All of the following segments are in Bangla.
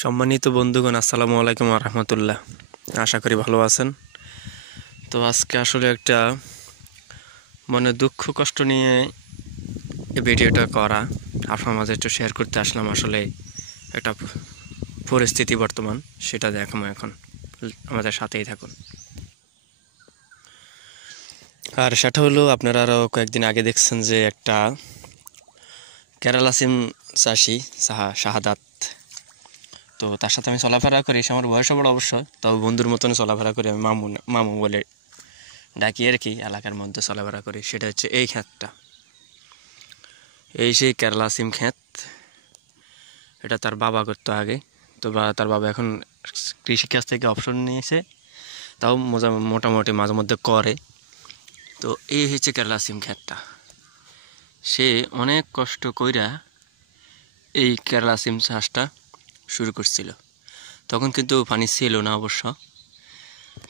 সম্মানিত বন্ধুগণ, আসসালামু আলাইকুম ওয়া রাহমাতুল্লাহ। আশা করি ভালো আছেন। তো আজকে আসলে একটা মনে দুঃখ কষ্ট নিয়ে এই ভিডিওটা করা, আপনার মাঝে একটু শেয়ার করতে আসলাম। আসলে একটা পরিস্থিতি বর্তমান, সেটা দেখাবো এখন। আমাদের সাথেই থাকুন। আর সেটা হলো, আপনারা আরও কয়েকদিন আগে দেখছেন যে একটা কেরালা সিম চাষি শাহাদাত, তো তার সাথে আমি চলাফেরা করি। সে আমার বয়সও বড় অবশ্য, তবে বন্ধুর মতন চলাফেরা করি। আমি মামু মামু বলে ডাকি আর কি, এলাকার মধ্যে চলাফেরা করি। সেটা হচ্ছে এই ক্ষেতটা, এই সেই কেরালা সিম ক্ষেত। এটা তার বাবা করতো আগে, তো তার বাবা এখন কৃষিকাজ থেকে অবসর নিয়েছে, তাও মোটামুটি মাঝে মধ্যে করে। তো এই হচ্ছে কেরালা সিম ক্ষেতটা। সে অনেক কষ্ট কইরা এই কেরালা সিম চাষটা শুরু করছিল। তখন কিন্তু পানি ছিল না অবশ্য,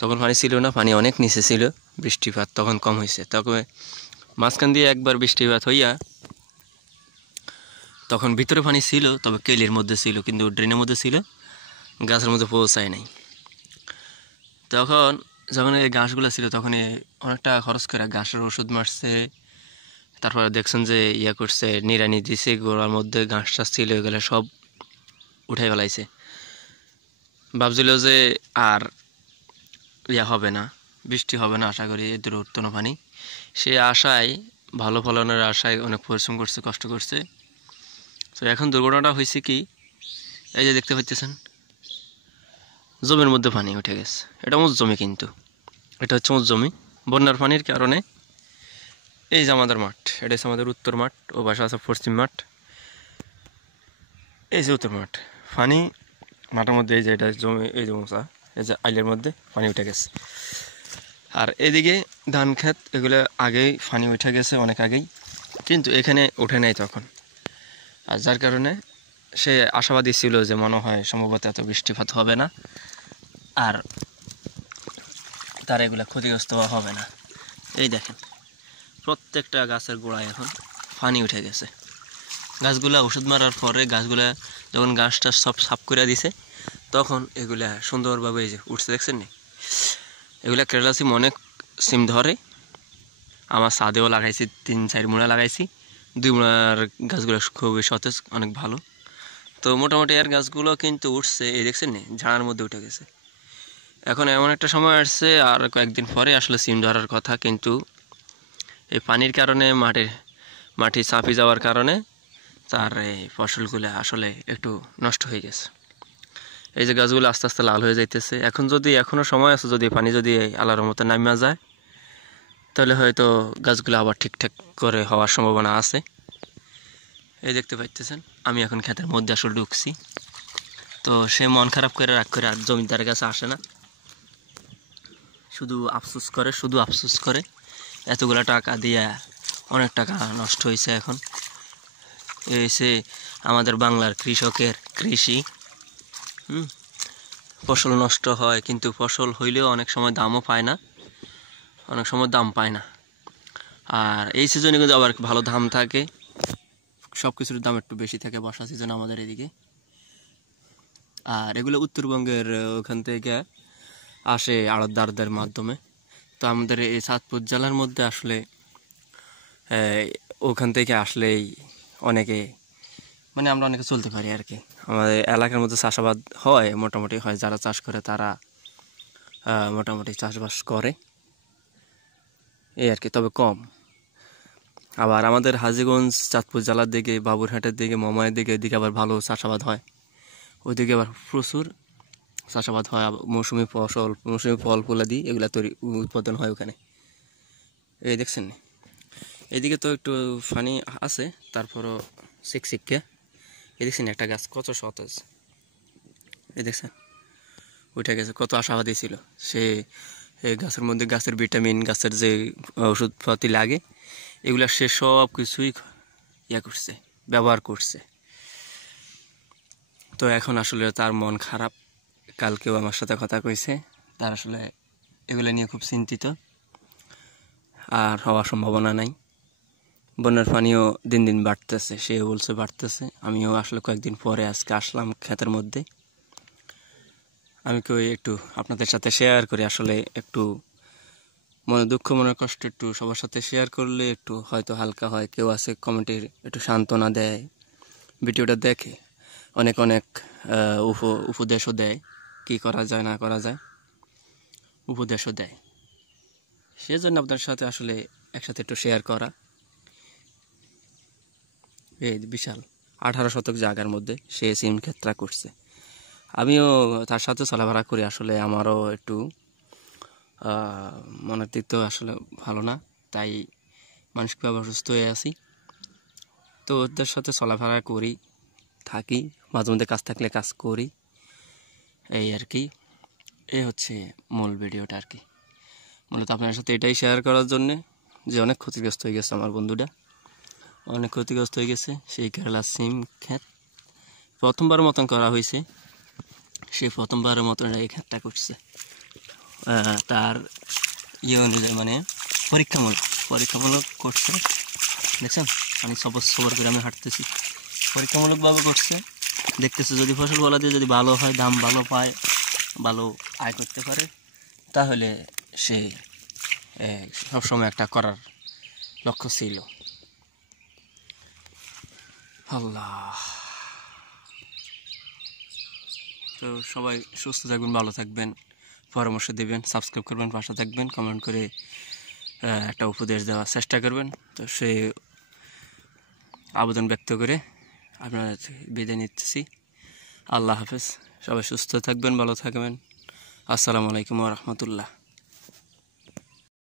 তখন পানি ছিল না, পানি অনেক নিচে ছিল। বৃষ্টিপাত তখন কম হয়েছে। তবে মাঝখান দিয়ে একবার বৃষ্টিপাত হইয়া তখন ভিতরে পানি ছিল, তবে কেলির মধ্যে ছিল, কিন্তু ড্রেনের মধ্যে ছিল, গাছের মধ্যে পৌঁছায় নাই। তখন যখন এই ঘাসগুলো ছিল, তখন অনেকটা খরচ করে ঘাসের ওষুধ মারছে। তারপরে দেখছেন যে করছে, নিড়ানি দিছে, গোড়ার মধ্যে ঘাস টাস ছিল, এগুলো সব উঠে ফেলাইছে। ভাবছিল যে আর হবে না, বৃষ্টি হবে না, আশা করি এদের উঠতো পানি। সে আশায়, ভালো ফলনের আশায় অনেক পরিশ্রম করছে, কষ্ট করছে। তো এখন দুর্ঘটনাটা হয়েছে কি, এই যে দেখতে পাচ্ছেন জমির মধ্যে পানি উঠে গেছে। এটা উঁচ জমি, কিন্তু এটা হচ্ছে উঁচ জমি। বন্যার পানির কারণে এই যে আমাদের মাঠ, এটা হচ্ছে আমাদের উত্তর মাঠ, ও পাশে আছে পশ্চিম মাঠ। এই যে উত্তর মাঠ, পানি মাঠের মধ্যে, এই যে এটা জমি, এই যে মোচা, এই যে আইলের মধ্যে পানি উঠে গেছে। আর এদিকে ধান ক্ষেত, এগুলো আগেই পানি উঠে গেছে, অনেক আগেই, কিন্তু এখানে ওঠে নাই তখন। আর যার কারণে সে আশাবাদী ছিল যে মনে হয় সম্ভবত এত বৃষ্টিপাত হবে না, আর তার এগুলো ক্ষতিগ্রস্ত হবে না। এই দেখেন, প্রত্যেকটা গাছের গোড়ায় এখন পানি উঠে গেছে। গাছগুলা ওষুধ মারার পরে গাছগুলা যখন গাছটা সব সাফ করে দিছে, তখন এগুলা সুন্দরভাবে এই যে উঠছে, দেখছেন নি? এগুলা কেরালা সিম অনেক সিম ধরে। আমার ছাদেও লাগাইছি, 3-4 মুড়া লাগাইছি। 2 মুড়ার গাছগুলো খুবই সতেজ, অনেক ভালো। তো মোটামুটি এর গাছগুলো কিন্তু উঠছে, এই দেখছেন নি, ঝাড়ার মধ্যে উঠে গেছে। এখন এমন একটা সময় আসছে, আর কয়েকদিন পরে আসলে সিম ধরার কথা, কিন্তু এই পানির কারণে মাটি চাপি যাওয়ার কারণে তার এই ফসলগুলো আসলে একটু নষ্ট হয়ে গেছে। এই যে গাছগুলো আস্তে আস্তে লাল হয়ে যাইতেছে। এখন যদি এখনও সময় আছে, যদি পানি যদি আল্লাহর রহমতে নামিয়া যায়, তাহলে হয়তো গাছগুলো আবার ঠিকঠাক করে হওয়ার সম্ভাবনা আছে। এই দেখতে পাইতেছেন, আমি এখন ক্ষেতের মধ্যে আসলে ঢুকছি। তো সে মন খারাপ করে রাগ করে আর জমিদারের কাছে আসে না, শুধু আফসোস করে এতগুলো টাকা দিয়ে অনেক টাকা নষ্ট হয়েছে। এখন এসে আমাদের বাংলার কৃষকের কৃষি, ফসল নষ্ট হয়, কিন্তু ফসল হইলেও অনেক সময় দামও পায় না, অনেক সময় দাম পায় না। আর এই সিজনে কিন্তু আবার ভালো দাম থাকে, সব কিছুর দাম একটু বেশি থাকে বর্ষা সিজন আমাদের এদিকে। আর এগুলো উত্তরবঙ্গের ওখান থেকে আসে আড়তদারদের মাধ্যমে। তো আমাদের এই চাঁদপুর জেলার মধ্যে আসলে ওখান থেকে আসলেই অনেকে, মানে আমরা অনেকে চলতে পারি আর কি। আমাদের এলাকার মধ্যে চাষাবাদ হয়, মোটামুটি হয়, যারা চাষ করে তারা মোটামুটি চাষবাস করে এই আর কি, তবে কম। আবার আমাদের হাজীগঞ্জ, চাঁদপুর জেলার দিকে, বাবুরহাটের দিকে, মমায়ের দিকে, এদিকে আবার ভালো চাষাবাদ হয়। ওইদিকে আবার প্রচুর চাষাবাদ হয়, মৌসুমি ফল ফুলাদি এগুলা উৎপাদন হয় ওখানে। এই দেখছেন, এদিকে তো একটু পানি আছে, তারপরও শিখকে এই দেখছেন একটা গাছ কত সতেজ, এই দেখছেন উঠে গেছে। কত আশাবাদী ছিল সে, এই গাছের মধ্যে গাছের ভিটামিন, গাছের যে ওষুধপাতি লাগে, এগুলা সে সব কিছুই করছে, ব্যবহার করছে। তো এখন আসলে তার মন খারাপ। কালকেও আমার সাথে কথা কইছে, তার আসলে এগুলো নিয়ে খুব চিন্তিত, আর হওয়ার সম্ভাবনা নাই। বন্যার পানিও দিন দিন বাড়তেছে, সে বলছে বাড়তেছে। আমিও আসলে কয়েকদিন পরে আজকে আসলাম ক্ষেতের মধ্যে। আমি কই একটু আপনাদের সাথে শেয়ার করি। আসলে একটু মনে দুঃখ মনে কষ্ট একটু সবার সাথে শেয়ার করলে একটু হয়তো হালকা হয়। কেউ আছে কমেন্টের একটু সান্ত্বনা দেয়, ভিডিওটা দেখে অনেক অনেক উপদেশও দেয়, কি করা যায় না করা যায় উপদেশও দেয়। সেজন্য আপনার সাথে আসলে একসাথে একটু শেয়ার করা। এই বিশাল 18 শতক জায়গার মধ্যে সে সিম ক্ষেত্রা করছে। আমিও তার সাথে চলাফেরা করি। আসলে আমারও একটু মনের দিক তো আসলে ভালো না, তাই মানসিকভাবে অসুস্থ হয়ে আছি। তো ওদের সাথে চলাফেরা করি, থাকি, মাঝে মধ্যে কাজ থাকলে কাজ করি, এই আর কি। এই হচ্ছে মূল ভিডিওটা আর কি। মূলত আপনার সাথে এটাই শেয়ার করার জন্যে যে অনেক ক্ষতিগ্রস্ত হয়ে গেছে আমার বন্ধুটা, অনেক ক্ষতিগ্রস্ত হয়ে গেছে। সেই কেরালা সিম ক্ষেত প্রথমবার মতন করা হয়েছে, সে প্রথমবারের মতন এই ক্ষেতটা করছে। তার অনুযায়ী মানে পরীক্ষামূলক করছে। দেখছেন আমি সবর করে আমি হাঁটতেছি, পরীক্ষামূলকভাবে করছে। দেখতেছে যদি ফসল ফলা দিয়ে যদি ভালো হয়, দাম ভালো পায়, ভালো আয় করতে পারে, তাহলে সে সবসময় একটা করার লক্ষ্য ছিল। আল্লাহ। তো সবাই সুস্থ থাকবেন, ভালো থাকবেন, পরামর্শ দেবেন, সাবস্ক্রাইব করবেন, পাশে থাকবেন, কমেন্ট করে একটা উপদেশ দেওয়ার চেষ্টা করবেন। তো সেই আবেদন ব্যক্ত করে আপনারা বিদায় নিতেছি। আল্লাহ হাফেজ। সবাই সুস্থ থাকবেন, ভালো থাকবেন। আসসালামু আলাইকুম ওয়া রাহমাতুল্লাহ।